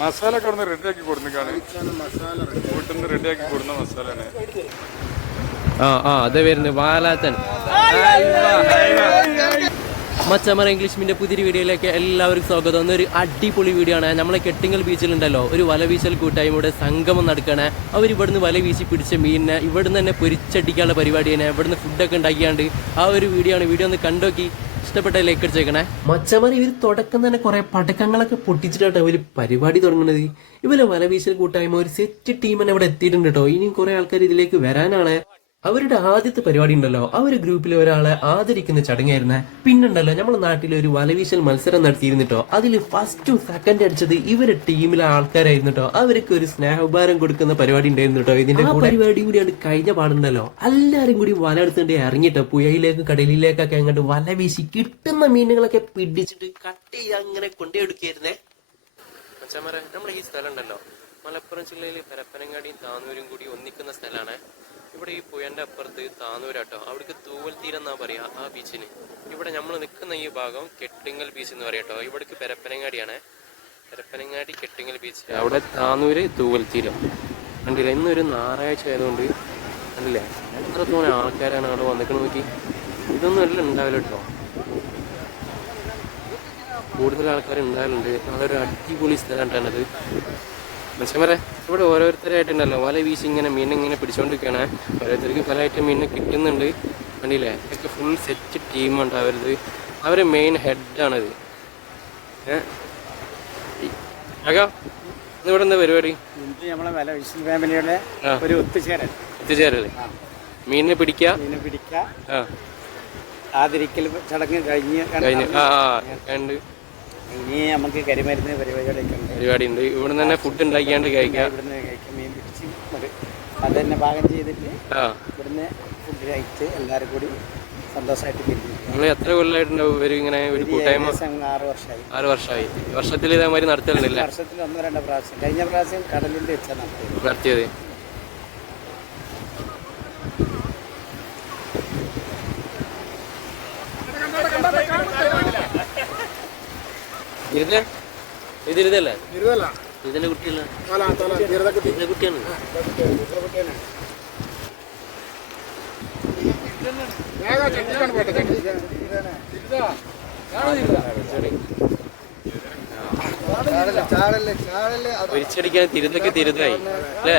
മസാല ഒക്കെ റെഡിയാക്കി കൊടുക്കുന്നതാണ്. വീട്ടിൽ നിന്ന് റെഡിയാക്കി കൊടുക്കുന്ന മസാലയാണ്. അതെ വരുന്നത് വാലാത്തൻ. മച്ചമറ ഇംഗ്ലീഷ് മീൻ്റെ പുതിയൊരു വീഡിയോയിലേക്ക് എല്ലാവർക്കും സ്വാഗതം. എന്നൊരു അടിപൊളി വീഡിയോ ആണ്. നമ്മളെ കെട്ടിങ്ങൽ ബീച്ചിലുണ്ടല്ലോ ഒരു വല വീശൽ കൂട്ടായ്മയുടെ സംഗമം നടക്കണേ. അവർ ഇവിടുന്ന് വല വീശി പിടിച്ച മീനിനെ ഇവിടുന്ന് തന്നെ പൊരിച്ചടിക്കാനുള്ള പരിപാടിയാണ്. ഇവിടുന്ന് ഫുഡൊക്കെ ഉണ്ടാക്കിയാണ്ട് ആ ഒരു വീഡിയോ ആണ്. വീഡിയോ ഒന്ന് കണ്ടോക്കി ഇഷ്ടപ്പെട്ട ലൈക്ക് അടിച്ചേക്കണേ. മച്ചമറ ഇവർ തുടക്കം തന്നെ കുറെ പടക്കങ്ങളൊക്കെ പൊട്ടിച്ചിട്ടാണ് ഇവർ പരിപാടി തുടങ്ങുന്നത്. ഇവരെ വല വീശൽ കൂട്ടായ്മ ഒരു സെറ്റ് ടീം തന്നെ ഇവിടെ എത്തിയിട്ടുണ്ട് കേട്ടോ. ഇനിയും കുറെ ആൾക്കാർ ഇതിലേക്ക് വരാനാണ്. അവരുടെ ആദ്യത്തെ പരിപാടി ഉണ്ടല്ലോ ആ ഒരു ഗ്രൂപ്പിലെ ഒരാളെ ആദരിക്കുന്ന ചടങ്ങായിരുന്നേ. പിന്നുണ്ടല്ലോ നമ്മുടെ നാട്ടിൽ ഒരു വലവീശൽ മത്സരം നടത്തിയിരുന്നിട്ടോ. അതിൽ ഫസ്റ്റും സെക്കൻഡ് അടിച്ചത് ഇവരെ ടീമിലെ ആൾക്കാരായിരുന്നിട്ടോ. അവർക്ക് ഒരു സ്നേഹോപഹാരം കൊടുക്കുന്ന പരിപാടി ഉണ്ടായിരുന്നു കേട്ടോ. ഇതിന്റെ പരിപാടി കൂടിയാണ് കഴിഞ്ഞ പാടുണ്ടല്ലോ. എല്ലാരും കൂടി വല എടുത്തിട്ട് ഇറങ്ങിട്ടോ പുഴയിലേക്ക് കടലിലേക്കൊക്കെ അങ്ങോട്ട് വല വീശി കിട്ടുന്ന മീനുകളൊക്കെ പിടിച്ചിട്ട് കട്ട് ചെയ്യാൻ അങ്ങനെ കൊണ്ടുപോയെടുക്കായിരുന്നേ. നമ്മുടെ ഈ സ്ഥലം ഉണ്ടല്ലോ മലപ്പുറം ജില്ലയിൽ പരപ്പനങ്ങാടിയും താന്നൂരും കൂടി ഒന്നിക്കുന്ന സ്ഥലമാണ്. ഇവിടെ ഈ പുഴന്റെ അപ്പുറത്ത് താന്നൂരാട്ടോ. അവിടേക്ക് തൂവൽ തീരം എന്നാ പറയാ ആ ബീച്ചിന്. ഇവിടെ നമ്മൾ നിൽക്കുന്ന ഈ ഭാഗം കെട്ടിങ്ങൽ ബീച്ച് എന്ന് പറയാട്ടോ. ഇവിടേക്ക് പരപ്പനങ്ങാടിയാണ്. പരപ്പനങ്ങാടി കെട്ടിങ്ങൽ ബീച്ച്, അവിടെ താന്നൂര് തൂവൽ തീരം. കണ്ടില്ല, ഇന്നൊരു ഞായറാഴ്ച ആയതുകൊണ്ട് കണ്ടില്ലേ എത്രത്തോളം ആൾക്കാരാണ് അവിടെ വന്നിക്കണ നോക്കി. ഇതൊന്നും എല്ലാം ഉണ്ടാവില്ല കേട്ടോ. കൂടുതൽ ആൾക്കാർ ഉണ്ടാവലുണ്ട്. നല്ലൊരു അടിപൊളി സ്ഥലമായിട്ടാണത്. മനുഷ്യന്മാരെ ഇവിടെ ഓരോരുത്തരായിട്ടുണ്ടല്ലോ വല വീശി ഇങ്ങനെ മീനിങ്ങനെ പിടിച്ചോണ്ടിരിക്കുകയാണ്. ഓരോരുത്തർക്ക് പല ഐറ്റം മീനിനെ കിട്ടുന്നുണ്ട്. കണ്ടില്ലേ, ഇതൊക്കെ ഫുൾ സെറ്റ് ടീമുണ്ട് അവരത്. അവരെ മെയിൻ ഹെഡാണത്. ഇവിടെ എന്താ പരിപാടി? നമ്മളെ വല വീശൽ ഫാമിലിയുടെ ഒരു ഒത്തുചേരല്. മീനിനെ പിടിക്കുക, ആദരിക്കൽ ചടങ്ങ് കഴിഞ്ഞ് കണ്ട് ഇനി നമുക്ക് കരിമരുന്ന് പരിപാടി ഉണ്ട്. ഇവിടെ തന്നെ ഫുഡ് ഉണ്ടാക്കിയാണ്ട് കഴിക്കാം. ഇവിടുന്ന് കഴിക്കാം. മീൻ പിടിച്ച് അത് തന്നെ പാകം ചെയ്തിട്ട് ഇവിടുന്ന് ഫുഡ് കഴിച്ച് എല്ലാവരും കൂടി സന്തോഷമായിട്ട് പിരിഞ്ഞു. നിങ്ങൾ എത്ര കൊല്ലമായിട്ടുണ്ടാവും ഇവർ ഇങ്ങനെ ഒരു കൂട്ടായ്മ? 6 വർഷമായി. വർഷത്തിൽ ഇതേമാതിരി നടത്തലുണ്ടല്ലേ? വർഷത്തിൽ 1-2 പ്രാവശ്യം. കഴിഞ്ഞ പ്രാവശ്യം കടലിൻ്റെ വെച്ചാണ് നടത്തിയത്. ഇതിരുതല്ലേ? ഇതിന്റെ കുട്ടിയല്ല, കുട്ടിയാണ്. പൊരിച്ചടിക്കാൻ തിരുതൊക്കെ തിരുതായി അല്ലേ?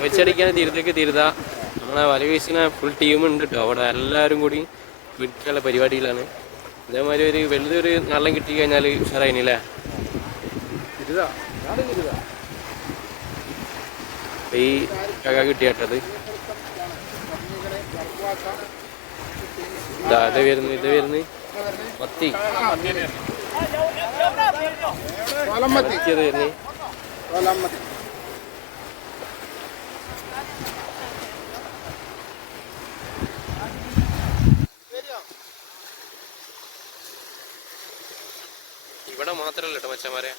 പൊരിച്ചടിക്കാൻ തിരുതൊക്കെ തിരുതാ. നമ്മളെ വല വീശിന ഫുൾ ടീമുണ്ട് കേട്ടോ. അവിടെ എല്ലാവരും കൂടി വീട്ടിലുള്ള പരിപാടിയിലാണ്. അതേമാതിരി ഒരു വലുതൊരു നള്ളം കിട്ടി കഴിഞ്ഞാൽ ഉഷാറായില്ലേ? ഈ കക കിട്ടിയാട്ടത് ഇത് വരുന്നു മത്തി വരുന്നേ. ഇവിടെ മാത്രമല്ല കേട്ടോ മച്ചന്മാരെ,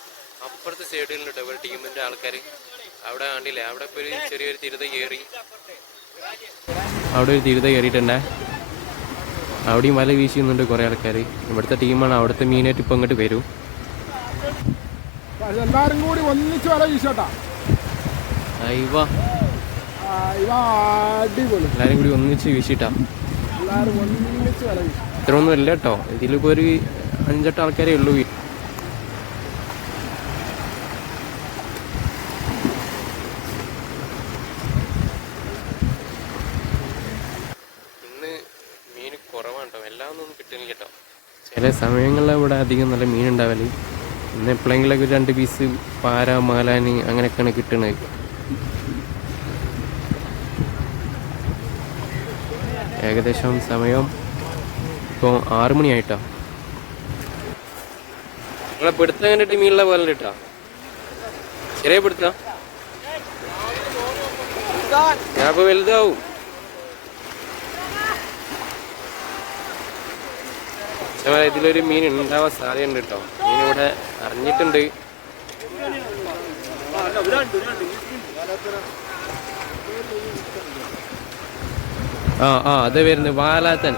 അപ്പുറത്തെ സൈഡിലുണ്ട് കേട്ടോ ഇവരുടെ ടീമിന്റെ ആൾക്കാർ. അവിടെ കണ്ടില്ലേ, അവിടെ ഇപ്പോൾ ഒരു ചെറിയൊരു തിരുത കയറി. അവിടെ ഒരു തിരുത കയറിയിട്ടുണ്ടേ. അവിടെയും വല വീശുന്നുണ്ട് കുറേ ആൾക്കാർ. ഇവിടുത്തെ ടീമാണ്. അവിടുത്തെ മീനായിട്ട് ഇപ്പം ഇങ്ങോട്ട് വരും. എല്ലാരും കൂടി ഒന്നിച്ച് വല വീശോട്ടാ. എല്ലാരും കൂടി ഒന്നിച്ച് വീശിട്ടാ. ഇത്രയൊന്നും ഇല്ല കേട്ടോ. ഇതിലിപ്പോ ഒരു 5-8 ആൾക്കാരേ ഉള്ളൂ. ചില സമയങ്ങളിൽ ഇവിടെ അധികം നല്ല മീൻ ഉണ്ടാവല്. ഇന്ന് എപ്പോഴെങ്കിലൊക്കെ 2 പീസ് പാര, മാലാന് അങ്ങനെയൊക്കെയാണ് കിട്ടണത്. ഏകദേശം സമയം ഇപ്പോൾ 6 മണിയായിട്ടാ. നമ്മളെ പിടുത്തം കണ്ടിട്ട് മീനുള്ള പോലെ കിട്ടാ. ചെറിയ പിടുത്ത ഞാൻ ഇപ്പോൾ വലുതാവും. ഇതിലൊരു മീൻ ഉണ്ടാവാൻ സാധ്യതയുണ്ട് കേട്ടോ. മീനിവിടെ അറിഞ്ഞിട്ടുണ്ട്. അത് വരുന്നത് വാലാത്തൻ.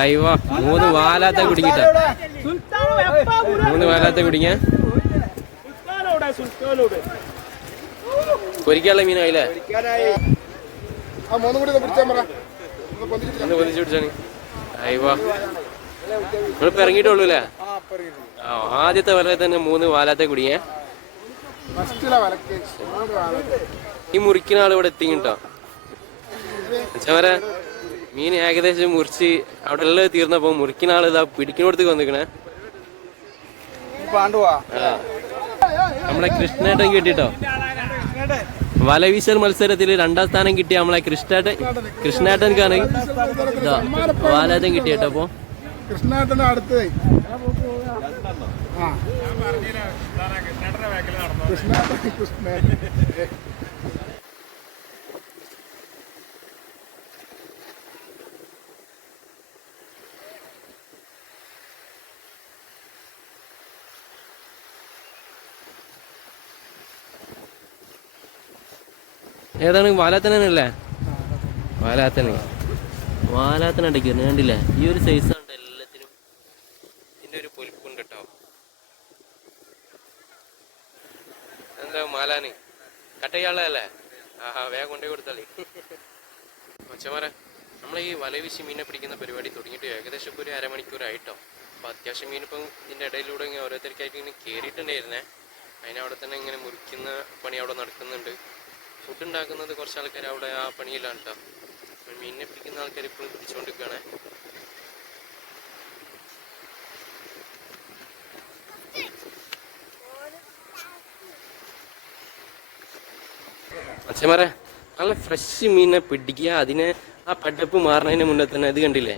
അയ്യോ 3 വാലാത്ത കുടുങ്ങിട്ട 3 വാലാത്ത കുടുങ്ങിയ പൊരിക്കാനുള്ള മീനായില്ലേ ഒന്ന് പൊതിച്ചു പിടിച്ചാണ് അയ്യോ നിങ്ങളിപ്പോ ഇറങ്ങിയിട്ടുള്ളൂ അല്ലേ ആദ്യത്തെ വലയിൽ തന്നെ 3 വാലാത്ത കുടുങ്ങിയേ ഈ മുറിക്കുന്ന ആൾ ഇവിടെ എത്തിങ്ങിട്ടോ ചവരെ മീൻ ഏകദേശം മുറിച്ച് അവിടെ എല്ലാം തീർന്നപ്പോ മുറിക്കുന്ന ആൾ ഇതാ പിടിക്കുന്നിടത്തേക്ക് വന്നിക്കണേ നമ്മളെ കൃഷ്ണേട്ടൻ കിട്ടിട്ടോ വലവീശൽ മത്സരത്തിൽ 2ാം സ്ഥാനം കിട്ടിയ നമ്മളെ കൃഷ്ണേട്ടൻക്കാണ് വാലാറ്റം കിട്ടിയട്ടോ അപ്പൊ കൃഷ്ണേട്ടന് അടുത്തത് ഏതാണ് വാലാത്തനല്ലേ വാലാത്തനടിക്കുന്നു കണ്ടില്ലേ ഈ ഒരു സൈസ് ഉണ്ട് എല്ലാത്തിനും ഇതിന്റെ ഒരു പൊലിപ്പുണ്ട് കേട്ടോ എന്താ മാലാന് കട്ടയാളല്ലേ വേഗം കൊണ്ടുപോയി കൊടുത്താളി കൊച്ചമാരെ നമ്മൾ ഈ വലവീശി മീനെ പിടിക്കുന്ന പരിപാടി തുടങ്ങിയിട്ട് ഏകദേശം ഇപ്പോൾ ഒരു അരമണിക്കൂറായിട്ടോ അപ്പോൾ അത്യാവശ്യം മീനിപ്പം ഇതിൻ്റെ ഇടയിലൂടെ ഇങ്ങനെ ഓരോരുത്തർക്കായിട്ട് ഇങ്ങനെ കയറിയിട്ടുണ്ടായിരുന്നേ അതിനവിടെ തന്നെ ഇങ്ങനെ മുറിക്കുന്ന പണി അവിടെ നടക്കുന്നുണ്ട് ഫുഡ് ഉണ്ടാക്കുന്നത് കുറച്ച് ആൾക്കാർ അവിടെ ആ പണിയിലാണ് കേട്ടോ മീനിനെ പിടിക്കുന്ന ആൾക്കാർ ഇപ്പോഴും പിടിച്ചുകൊണ്ടിരിക്കുകയാണേ അച്ഛന്മാരെ നല്ല ഫ്രഷ് മീനിനെ പിടിക്കുക അതിനെ ആ പടപ്പ് മാറുന്നതിന് മുന്നേ തന്നെ ഇത് കണ്ടില്ലേ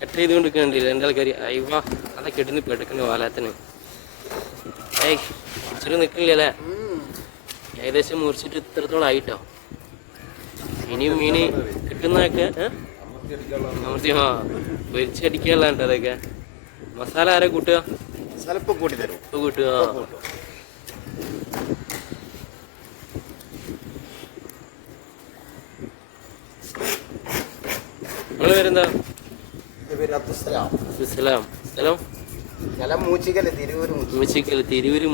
കട്ട് ചെയ്തുകൊണ്ട് കണ്ടില്ലേ എൻ്റെ ആൾക്കാർ അയ്വാ അതൊക്കെ ഇടുന്ന് പെടുക്കുന്ന വാലാത്തിന് ഏയ് ഇച്ചിരി നിൽക്കില്ലല്ലേ ഏകദേശം മുറിച്ചിട്ട് ഇത്രത്തോളം ആയിട്ടോ ഇനിയും മീന് കിട്ടുന്നതൊക്കെ ആ പൊരിച്ചടിക്കാനുള്ളതാണ് അതൊക്കെ മസാല ആരെ കൂട്ടുക കൂട്ടുക നിങ്ങള് പേരെന്താ സ്ഥലം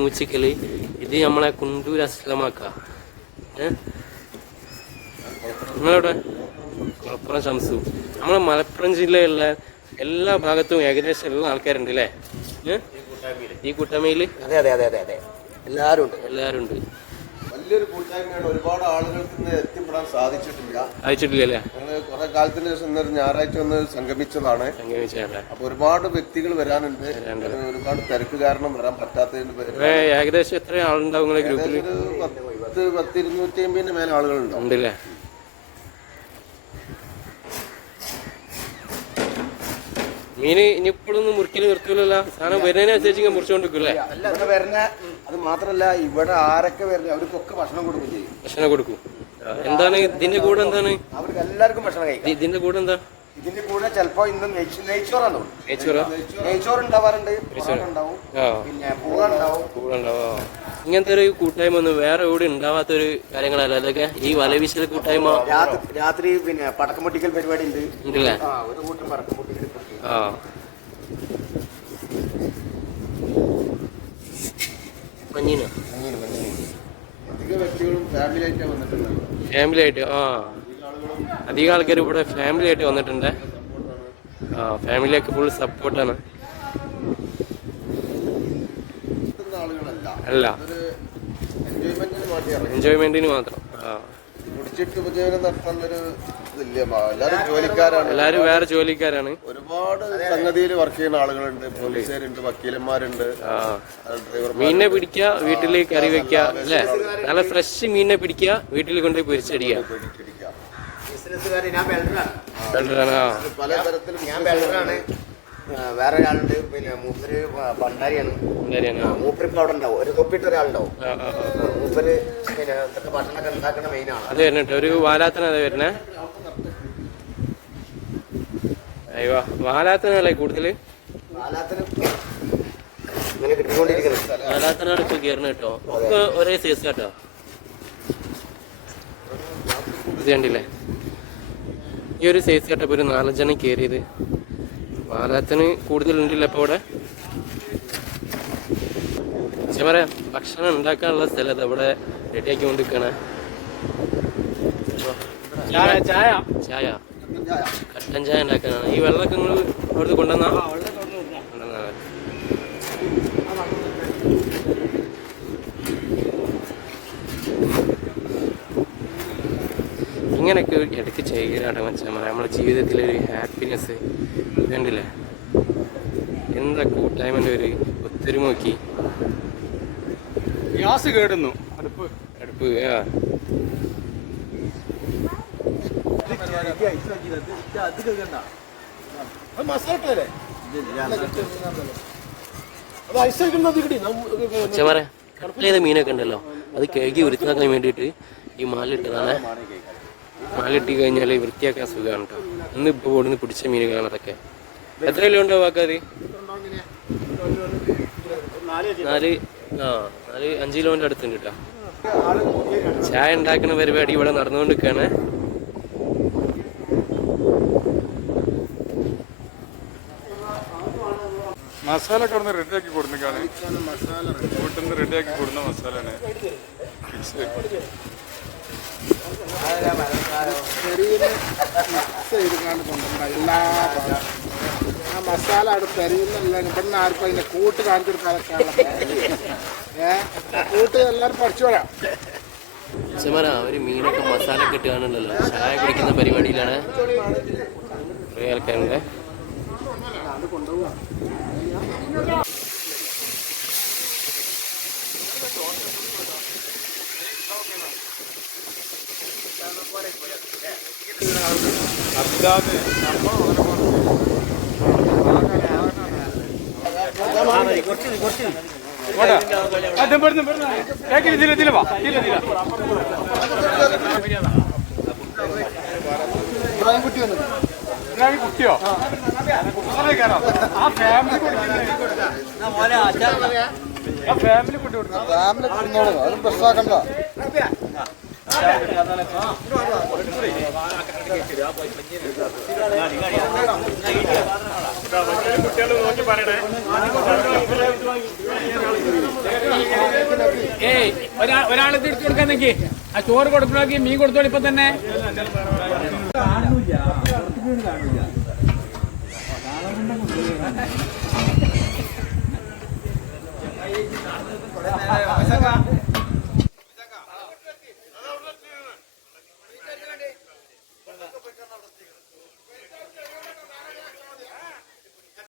മൂച്ചിക്കല് ഇത് നമ്മളെ കുണ്ടൂർ അസ്ലമാക്ക നിങ്ങളെവിടെ മലപ്പുറം ഷംസു നമ്മളെ മലപ്പുറം ജില്ലയിലുള്ള എല്ലാ ഭാഗത്തും ഏകദേശം എല്ലാ ആൾക്കാരുണ്ട് അല്ലേ ഈ കൂട്ടായ്മയില് എല്ലാരും ഉണ്ട് വലിയൊരു കൂട്ടായ്മയാണ്. ഒരുപാട് ആളുകൾക്ക് ഇന്ന് എത്തിപ്പെടാൻ സാധിച്ചിട്ടില്ലല്ലേ കുറെ കാലത്തിന് ശേഷം ഇന്നൊരു ഞായറാഴ്ച ഒന്ന് സംഗമിച്ചതാണ്. അപ്പൊ ഒരുപാട് വ്യക്തികൾ വരാനുണ്ട്. ഒരുപാട് തിരക്ക് കാരണം വരാൻ പറ്റാത്തതിന്റെ പേര് ഏകദേശം എത്ര ആളുണ്ടാവും ഗ്രൂപ്പിൽ? 250 മേലെ ആളുകളുണ്ടാവും. ഉണ്ടല്ലേ? മീന് ഇനിയിപ്പോഴൊന്നും മുറിക്കല് നിർത്തൂലല്ലോ, സാധനം വരുന്നതിനനുസരിച്ച് മുറിച്ചോണ്ടിരിക്കൂല്ലേ? അത് മാത്രല്ല ഇവിടെ ആരൊക്കെ വരുന്നത് അവർക്കൊക്കെ ഭക്ഷണം കൊടുക്കും ചെയ്യും. ഭക്ഷണം കൊടുക്കും. എന്താണ് ഇതിന്റെ കൂടെ? എന്താണ് അവർക്ക് എല്ലാവർക്കും ഭക്ഷണം കഴിക്കാം. ഇതിന്റെ കൂടെ എന്താ? ഇതിന്റെ കൂടെ ചിലപ്പോ ഇന്ന് നെയ്ച്ചോറാണ്. നെയ്ച്ചോറ് ഉണ്ടാവാറുണ്ട്, പിന്നെ പൂളുണ്ടാവും. ഇങ്ങനത്തെ ഒരു കൂട്ടായ്മ ഒന്നും വേറെ എവിടെ ഉണ്ടാവാത്തൊരു കാര്യങ്ങളല്ല അതൊക്കെ. ഈ വലവീശൽ കൂട്ടായ്മ രാത്രി പിന്നെ പടക്കം പൊട്ടിക്കൽ പരിപാടി ഉണ്ട്. ഉണ്ടല്ലേ? ഒരു കൂട്ടം പടക്കം പൊട്ടിക്കൽ. മഞ്ഞീനോ? അധികം വ്യക്തികളും ഫാമിലി ആയിട്ടാണ് വന്നിട്ടുള്ളത്. ഫാമിലി ആയിട്ട് അധികം ആൾക്കാർ ഇവിടെ ഫാമിലി ആയിട്ട് വന്നിട്ടുണ്ട്. ഫാമിലിയൊക്കെ ഫുൾ സപ്പോർട്ടാണ്. അല്ല, എൻജോയ്മെന്റിന് മാത്രം. കുടിച്ചിട്ട് ഉപജീവനം നടത്താനൊരു എല്ലാവരും ജോലിക്കാരാണ്. എല്ലാവരും വേറെ ജോലിക്കാരാണ്. ഒരുപാട് സംഗതിയിൽ വർക്ക് ചെയ്യുന്ന ആളുകളുണ്ട്. പോലീസുകാരുണ്ട്, വക്കീലന്മാരുണ്ട്. മീനിനെ പിടിക്കുക, വീട്ടിൽ കറി വെക്കുക അല്ലേ? നല്ല ഫ്രഷ് മീനിനെ പിടിക്കുക, വീട്ടിൽ കൊണ്ടുപോയി പൊരിച്ചടിക്കുക. പലതരത്തിലും ഞാൻ വെള്ളറാണ്. വേറെ ഒരാളുണ്ട്, പിന്നെ മൂപ്പര് ഭണ്ഡാരിയാണ്. മൂപ്പര് ഇപ്പൊ അവിടെ ഉണ്ടാവും, ഒരു തൊപ്പിട്ട ഒരാളുണ്ടാവും. മൂപ്പര് പിന്നെ ഭക്ഷണമൊക്കെ ഉണ്ടാക്കുന്ന മെയിനാണ്. അത് വരുന്നുണ്ട് ഒരു വാലാത്തന. അത് വരുന്നേ അയ്യോ, വാലാത്തനല്ലേ കൂടുതല്? ഇങ്ങനെ കിട്ടിക്കൊണ്ടിരിക്കുന്നത് വാലാത്തനാണ് ഇപ്പൊ കയറുന്നത് കേട്ടോ. ഒക്കെ ഒരേ സൈസ് കേട്ടോ. ഇത് കണ്ടില്ലേ? ഈ ഒരു സൈസ് കേട്ടപ്പോ ഒരു 4 ജനം കയറിയത്. പാലത്തിന് കൂടുതലുണ്ടല്ലോ അപ്പോൾ ഇവിടെ. പക്ഷെ പറയാം ഭക്ഷണം ഉണ്ടാക്കാനുള്ള സ്ഥലം അത് അവിടെ റെഡിയാക്കി കൊണ്ടിരിക്കണേ. ചായ കട്ടൻ ചായ ഉണ്ടാക്കാനാണ്. ഈ വെള്ളമൊക്കെ നിങ്ങൾ അവിടുന്ന് കൊണ്ടുവന്നാ? ഇങ്ങനെയൊക്കെ ഇടയ്ക്ക് ചെയ്യലാണ് മച്ചാന്മാരെ നമ്മുടെ ജീവിതത്തിലൊരു ഹാപ്പിനെസ്. കണ്ടില്ലേ എന്താ കൂട്ടായ്മൻ്റെ ഒരു ഒത്തൊരുമ നോക്കി. ഗ്യാസ് കേടുന്നു. അടുപ്പ് മച്ചാന്മാരെ കട്ട് ചെയ്ത മീനൊക്കെ ഉണ്ടല്ലോ അത് കഴുകി വൃത്തിയാക്കാൻ വേണ്ടിയിട്ട് ഈ മാലിട്ടതാണ്. മാലിട്ട് കഴിഞ്ഞാൽ വൃത്തിയാക്കാൻ സുഖമാണ് കേട്ടോ. ഇന്ന് ഇപ്പോൾ ഓടുന്ന് പിടിച്ച മീനുകളാണ് അതൊക്കെ. എത്ര കിലോ ഉണ്ടോ വാക്കാത്? 5 കിലോൻ്റെ അടുത്തുണ്ട് കേട്ടോ. ചായ ഉണ്ടാക്കുന്ന പരിപാടി ഇവിടെ നടന്നുകൊണ്ടിരിക്കുകയാണ്. മസാല കിടന്ന് റെഡിയാക്കി കൊടുക്കാണ്. വീട്ടിൽ നിന്ന് റെഡിയാക്കി കൊടുക്കുന്ന മസാലയാണ്. ആ മസാല അവിടെ തരുന്നില്ല. ഇവിടുന്ന് ആർക്കും അതിന്റെ കൂട്ട് കാണിച്ചെടുക്കാനൊക്കെയുള്ള കൂട്ട് എല്ലാവരും പഠിച്ചു വരാം. അവര് മീനൊക്കെ മസാല ഒക്കെ ഇട്ട് കാണുന്നുണ്ടല്ലോ. ചായ കുടിക്കുന്ന പരിപാടിയിലാണ് കുറേ ആൾക്കാരുണ്ട്. കുട്ടിയോ ആ ഫാമിലി കൊണ്ടുകൊടുക്കും. അതും പ്രശ്നമാക്കണ്ട. ഒരാളെ തിരിച്ചു കൊടുക്കാൻ നിൽക്കി. ആ ചോറ് കൊടുക്കണമെങ്കിൽ മീൻ കൊടുത്തോളി ഇപ്പൊ തന്നെ.